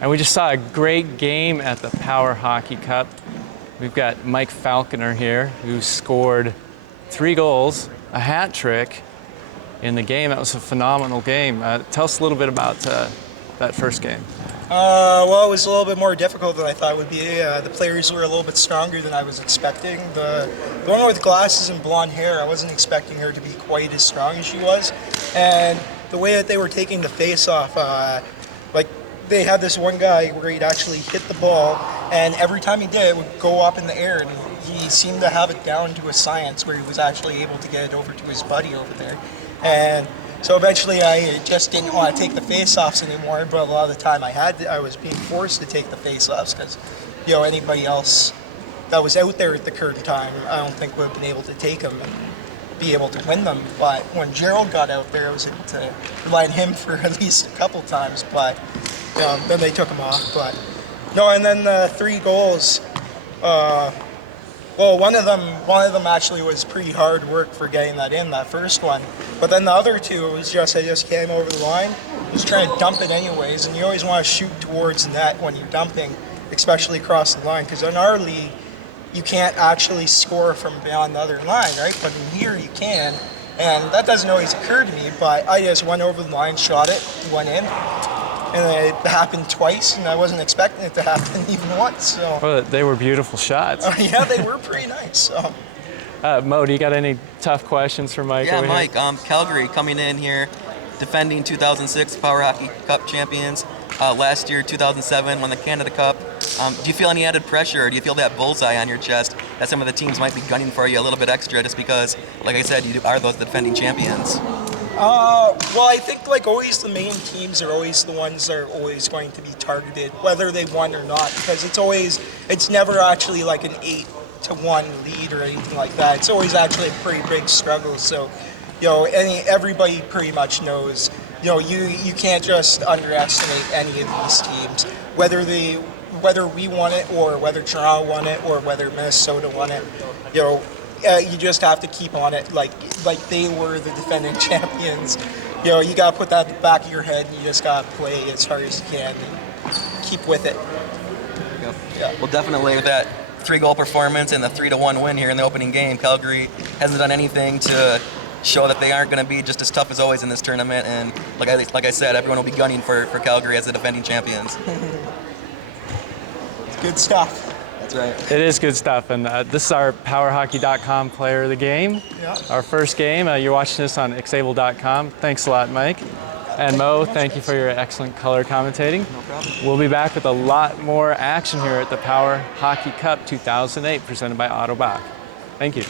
And we just saw a great game at the Power Hockey Cup. We've got Mike Falconer here, who scored 3 goals, a hat trick in the game. That was a phenomenal game. Tell us a little bit about that first game. Well, it was a little bit more difficult than I thought it would be. The players were a little bit stronger than I was expecting. The one with glasses and blonde hair, I wasn't expecting her to be quite as strong as she was. And the way that they were taking the face-off, like they had this one guy where he'd actually hit the ball, and every time he did, it would go up in the air, and he seemed to have it down to a science where he was actually able to get it over to his buddy over there. And so eventually I just didn't want to take the face-offs anymore, but a lot of the time I was being forced to take the face-offs because, anybody else that was out there at the current time, I don't think would have been able to take them and be able to win them. But when Gerald got out there, I was able to rely on him for at least a couple times, but then they took him off. But no, and then the 3 goals, well, one of them actually was pretty hard work for getting that in, that first one. But then the other 2, it was I just came over the line, just trying to dump it anyways, and you always want to shoot towards the net when you're dumping, especially across the line, because in our league, you can't actually score from beyond the other line, right? But in here, you can, and that doesn't always occur to me, but I just went over the line, shot it, went in. And it happened twice, and I wasn't expecting it to happen even once. So. Well, they were beautiful shots. Yeah, they were pretty nice. So. Mo, do you got any tough questions for Mike? Yeah, over Mike, here? Calgary coming in here, defending 2006 Power Hockey Cup champions. Last year, 2007, won the Canada Cup. Do you feel any added pressure, or do you feel that bullseye on your chest that some of the teams might be gunning for you a little bit extra just because, like I said, you are those defending champions? Well, I think always the main teams are always the ones that are always going to be targeted, whether they won or not, because it's never actually like an 8-1 lead or anything like that. It's always actually a pretty big struggle. So, everybody pretty much knows, you can't just underestimate any of these teams, whether we won it or whether Toronto won it or whether Minnesota won it. You just have to keep on it like they were the defending champions. You got to put that in the back of your head, and you just got to play as hard as you can and keep with it. Yep. Yeah. Well, definitely with that 3-goal performance and the 3-1 win here in the opening game, Calgary hasn't done anything to show that they aren't going to be just as tough as always in this tournament. And like I said, everyone will be gunning for Calgary as the defending champions. It's good stuff. That's right. It is good stuff, and this is our PowerHockey.com player of the game. Yeah. Our first game. You're watching this on Xable.com. Thanks a lot, Mike. And Mo, thank you for your excellent color commentating. No problem. We'll be back with a lot more action here at the Power Hockey Cup 2008, presented by Otto Bach. Thank you.